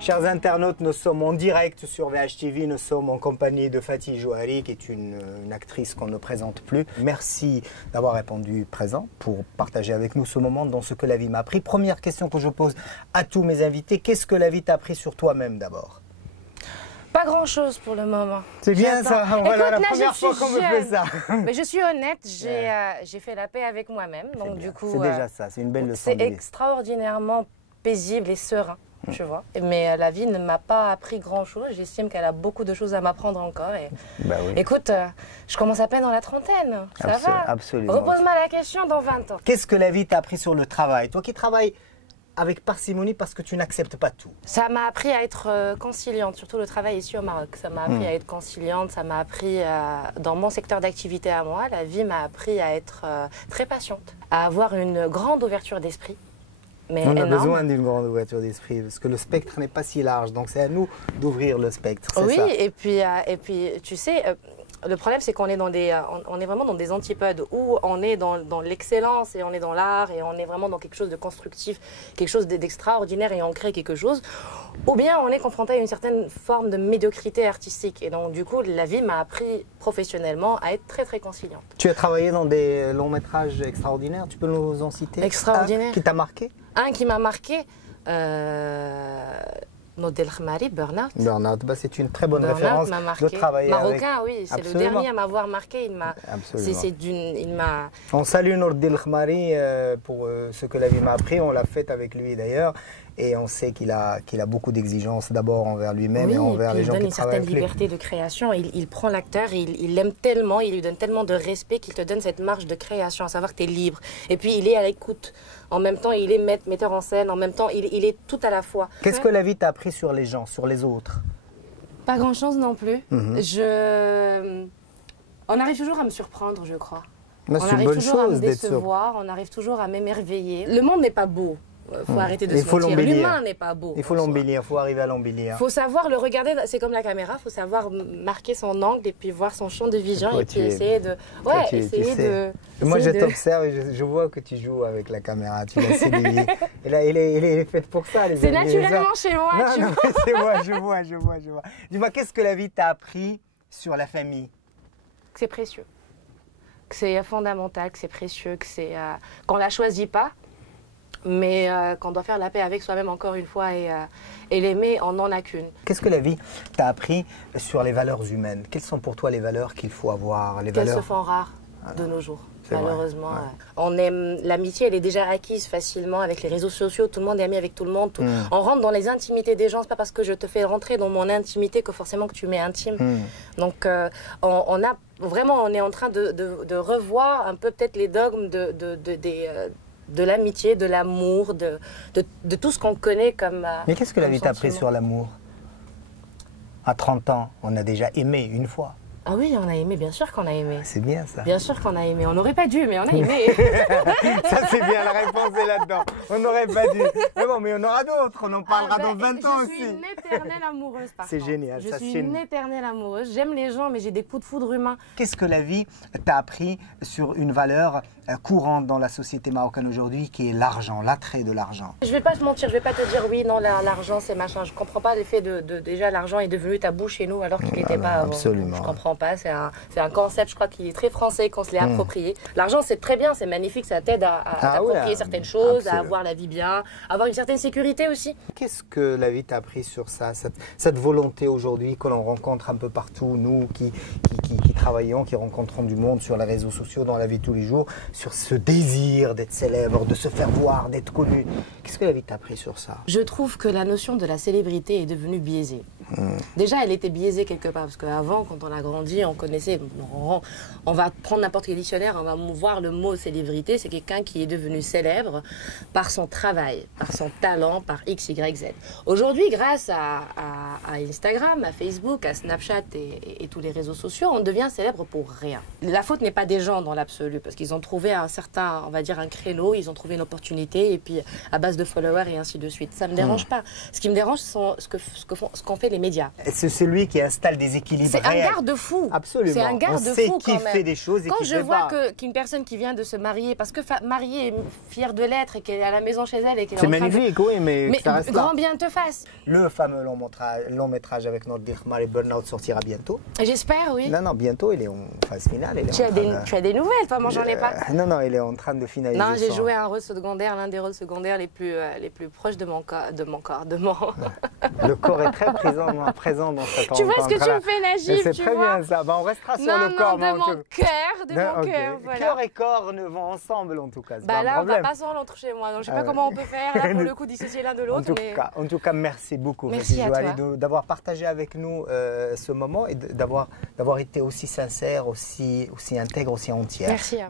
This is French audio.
Chers internautes, nous sommes en direct sur VHTV, nous sommes en compagnie de Fatih Jouari, qui est une actrice qu'on ne présente plus. Merci d'avoir répondu présent pour partager avec nous ce moment dans ce que la vie m'a appris. Première question que je pose à tous mes invités, qu'est-ce que la vie t'a appris sur toi-même d'abord? Pas grand-chose pour le moment. C'est bien ça, voilà la première fois qu'on me fait ça. Mais je suis honnête, j'ai fait la paix avec moi-même. Donc du coup, c'est déjà ça, c'est une belle leçon. C'est extraordinairement paisible et serein. Tu vois. Mais la vie ne m'a pas appris grand-chose. J'estime qu'elle a beaucoup de choses à m'apprendre encore. Et, bah oui. Écoute, je commence à peine dans la trentaine. Ça va. Absolument. Repose-moi la question dans 20 ans. Qu'est-ce que la vie t'a appris sur le travail? Toi qui travailles avec parcimonie parce que tu n'acceptes pas tout. Ça m'a appris à être conciliante, surtout le travail ici au Maroc. Ça m'a appris à être conciliante, ça m'a appris, dans mon secteur d'activité à moi, la vie m'a appris à être très patiente, à avoir une grande ouverture d'esprit. On a besoin d'une grande ouverture d'esprit parce que le spectre n'est pas si large, donc c'est à nous d'ouvrir le spectre. Oui, ça. Et puis tu sais, le problème c'est qu'on est on est vraiment dans des antipodes où on est dans l'excellence et on est dans l'art et on est vraiment dans quelque chose de constructif, quelque chose d'extraordinaire et on crée quelque chose, ou bien on est confronté à une certaine forme de médiocrité artistique. Et donc du coup, la vie m'a appris professionnellement à être très très conciliante. Tu as travaillé dans des longs métrages extraordinaires, tu peux nous en citer? Extraordinaire. Qui t'a marqué? Un qui m'a marqué, Modèle Khmari, Burnout. Burnout, bah, c'est une très bonne référence de travailler Marocain, avec... oui, c'est le dernier à m'avoir marqué. On salue Nordil Khmari pour ce que la vie m'a appris, on l'a fait avec lui d'ailleurs. Et on sait qu'il a beaucoup d'exigences d'abord envers lui-même et envers les gens qui travaillent avec lui. Il donne une certaine liberté de création. Il prend l'acteur, il l'aime tellement, il lui donne tellement de respect qu'il te donne cette marge de création, à savoir que tu es libre. Et puis il est à l'écoute. En même temps, il est metteur en scène. En même temps, il est tout à la fois. Qu'est-ce que la vie t'a appris sur les gens, sur les autres? Pas grand-chose non plus. On arrive toujours à me surprendre, je crois. On arrive toujours à me décevoir, on arrive toujours à m'émerveiller. Le monde n'est pas beau. Il faut arrêter de se mentir. L'humain n'est pas beau. Il faut l'embellir, il faut arriver à l'embellir. Il faut savoir le regarder, c'est comme la caméra, il faut savoir marquer son angle et puis voir son champ de vision et puis essayer de... Ouais, essayer de... Moi je t'observe et je vois que tu joues avec la caméra, tu l'as séduit. Et là, elle est faite pour ça. C'est naturellement chez moi, tu vois. C'est moi, je vois. Dis-moi, qu'est-ce que la vie t'a appris sur la famille? Que c'est précieux, que c'est fondamental, que c'est précieux, que c'est... qu'on ne la choisit pas. Mais qu'on doit faire la paix avec soi-même encore une fois et l'aimer, on n'en a qu'une. Qu'est-ce que la vie t'a appris sur les valeurs humaines? Quelles sont pour toi les valeurs qu'il faut avoir? Qu'elles se font rares de nos jours, malheureusement. L'amitié, elle est déjà acquise facilement avec les réseaux sociaux, tout le monde est ami avec tout le monde. On rentre dans les intimités des gens, c'est pas parce que je te fais rentrer dans mon intimité que forcément que tu m'es intime. Donc on est en train de revoir un peu peut-être les dogmes de l'amitié, de l'amour, de tout ce qu'on connaît comme... Mais qu'est-ce que la vie t'a appris sur l'amour? À 30 ans, on a déjà aimé une fois. Ah oui, on a aimé, bien sûr qu'on a aimé. C'est bien ça. Bien sûr qu'on a aimé. On n'aurait pas dû, mais on a aimé. Ça c'est bien, la réponse est là-dedans. On n'aurait pas dû. Mais bon, mais on aura d'autres, on en parlera dans 20 ans aussi. Je suis une éternelle amoureuse par contre. C'est génial. Je suis une éternelle amoureuse. J'aime les gens, mais j'ai des coups de foudre humains. Qu'est-ce que la vie t'a appris sur une valeur courante dans la société marocaine aujourd'hui, qui est l'argent, l'attrait de l'argent? Je vais pas te mentir, je vais pas te dire oui, non, l'argent c'est machin. Je comprends pas l'effet déjà l'argent est devenu tabou chez nous alors qu'il n'était pas avant. Absolument. Je comprends pas, c'est un concept, je crois, qui est très français, qu'on se l'est approprié. L'argent c'est très bien, c'est magnifique, ça t'aide à t'approprier certaines choses, à avoir la vie bien, à avoir une certaine sécurité aussi. Qu'est-ce que la vie t'a appris sur ça, cette volonté aujourd'hui que l'on rencontre un peu partout, nous qui travaillons, qui rencontrons du monde sur les réseaux sociaux, dans la vie de tous les jours, sur ce désir d'être célèbre, de se faire voir, d'être connu. Qu'est-ce que la vie t'a appris sur ça? Je trouve que la notion de la célébrité est devenue biaisée. Déjà, elle était biaisée quelque part, parce qu'avant, quand on a grandi, on connaissait... On va prendre n'importe quel dictionnaire, on va voir le mot célébrité, c'est quelqu'un qui est devenu célèbre par son travail, par son talent, par X, Y, Z. Aujourd'hui, grâce à Instagram, à Facebook, à Snapchat et tous les réseaux sociaux, on devient célèbre pour rien. La faute n'est pas des gens dans l'absolu, parce qu'ils ont trouvé un certain, on va dire, un créneau, ils ont trouvé une opportunité, et puis à base de followers et ainsi de suite. Ça ne me dérange pas. Ce qui me dérange, c'est ce qu'ont fait les médias. C'est celui qui installe des équilibres réels. C'est un garde-fou. Absolument. C'est un garde-fou quand même. qui fait des choses et quand qui je vois qu'une personne qui vient de se marier, parce que mariée est fière de l'être et qu'elle est à la maison chez elle et qu'elle est c'est magnifique, oui, mais ça reste grand là. bien te fasse. Le fameux long métrage avec Nordir Khmar et Burnout sortira bientôt. J'espère, oui. Non, bientôt, il est en phase finale. Tu as des nouvelles, toi, moi j'en ai pas. Non, il est en train de finaliser. Non, j'ai joué un rôle secondaire, l'un des rôles secondaires les plus proches de mon corps. Le corps est très présent dans cette Tu vois ce que tu me fais, Najib? C'est très bien ça. On restera sur le corps. De mon cœur, voilà. Cœur et corps ne vont ensemble en tout cas. Là, on va pas s'en l'autre chez moi, donc je sais pas comment on peut faire là, pour le coup dissocier l'un de l'autre. En tout cas, merci beaucoup. Merci à toi. D'avoir partagé avec nous ce moment et d'avoir été aussi sincère, aussi intègre, aussi entière. Merci.